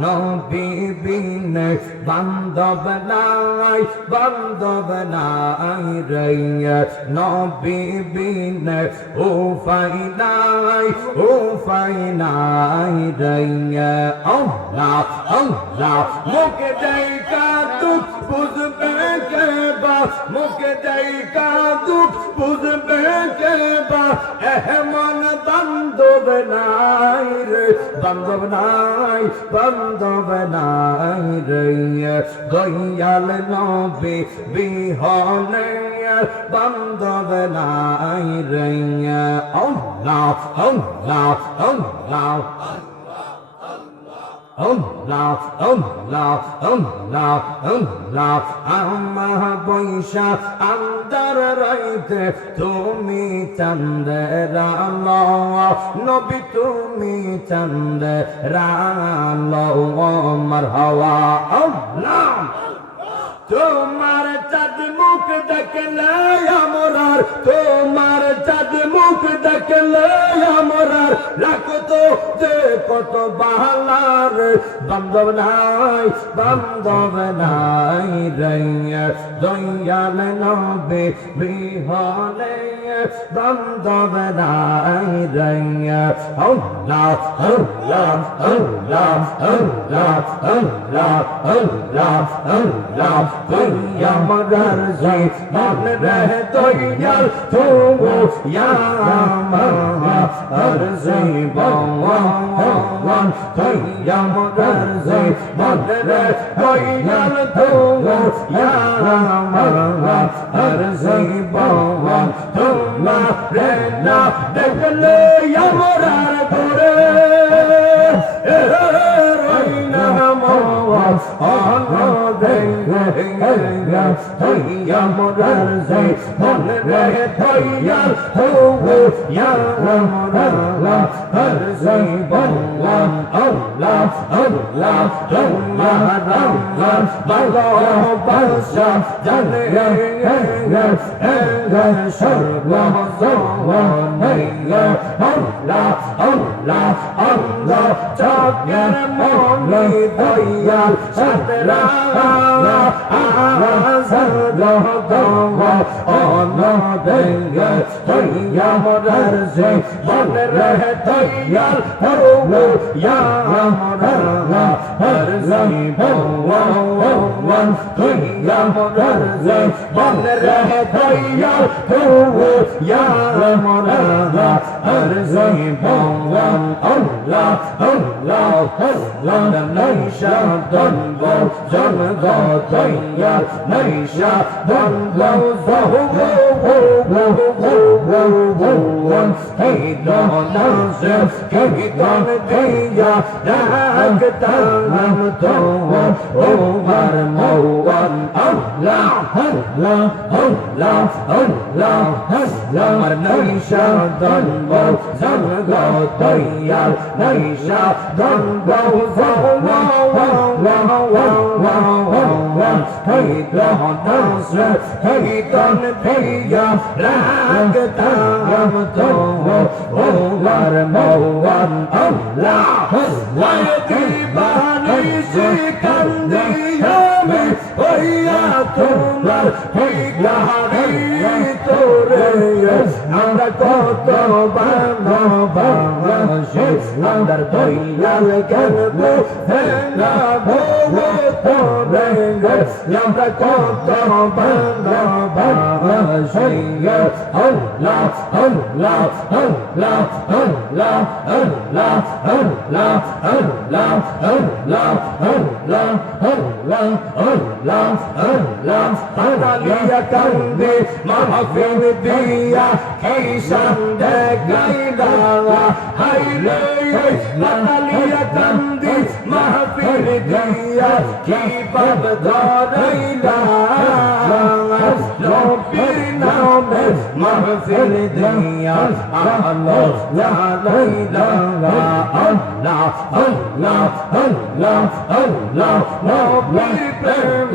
নবী বিনে বান্ধব নাই রে নবী বিনে উপায় নাই রে আল্লাহ মুখে দেখা দুঃখ বুঝবে কে বা মুখে দেখা দুঃখ বুঝবে কে বা এমন বান্ধব নাই রে বান্ধব নাই রে দয়াল নবী বিহনে বান্ধব নাই রে আল্লাহ আল্লাহ আল্লাহ আমার বৈশা আন্দার রাইতে তুমি চন্দ্র নবী তুমি চন্দ্র আমার হওয়া আল্লাহ তোমার চাঁদ মুখ দেখলে আমরার তোমার চাঁদ মুখ দেখলে আমরার রাখো তো যে কত বাহালার বান্ধব নাই রে দয়াল নবী বিহনে বান্ধব নাই রে আল্লাহ আল্লাহ আল্লাহ আল্লাহ আল্লাহ আল্লাহ আল্লাহ তুই আমার জীবন রে দয়াল তুই আমার জীবন তুই আমার জীবন রে দয়াল তুই আমার জীবন তোমারে না দেখলে আমার ঘরে আমরা কত ভালোবাসি আমরা দয়াল কেন আমরা কত ভালোবাসি আল্লাহ আল্লাহ আল্লাহ আল্লাহ আল্লাহ আল্লাহ আল্লাহ আল্লাহ আল্লাহ আল্লাহ আল্লাহ আল্লাহ তালিয়া কান্দে মাহফিল দিয়া কি সন্দেহ গাইলা হাই রে তালিয়া কান্দে মাহফিল দিয়া কি পাপ ধরাইলা নবীর নামে মাহফিল महफिल दुनिया अल्लाह ला इलाहा अल्लाह अल्लाह अल्लाह अल्लाह नबी प्रेम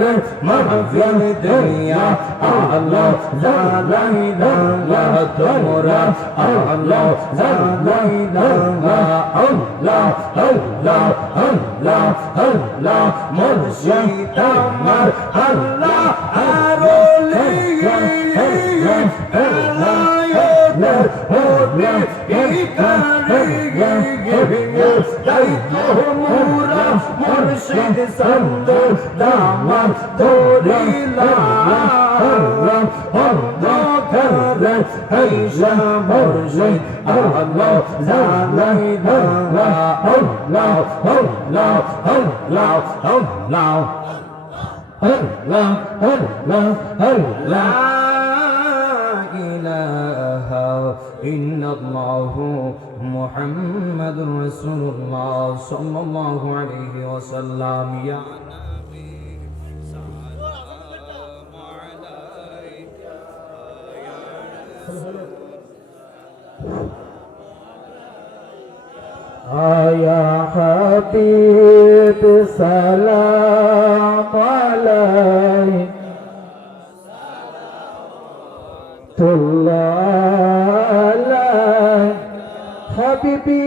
महफिल दुनिया अल्लाह ला इलाहा तोरा अल्लाह ला इलाहा अल्लाह अल्लाह अल्लाह अल्लाह मुर्शिद আমার আল্লাহ আরোলে এলায়তের ওরে ইকারে তাই তো মোরা মুর্শিদ সন্দ দামান ধরিলা অন্ধকারে ঈশা মুর্শিদ আল্লাহ জানাইলা আল্লাহ আল্লাহ আল্লাহ আল্লাহ Allah, Allah, Allah. La ilaha illallah Muhammadur Rasulullah sallallahu alaihi wasallam ya Nabi salam alayka ya Rasul Ya Habib salam alayk Tullah alayk Habibi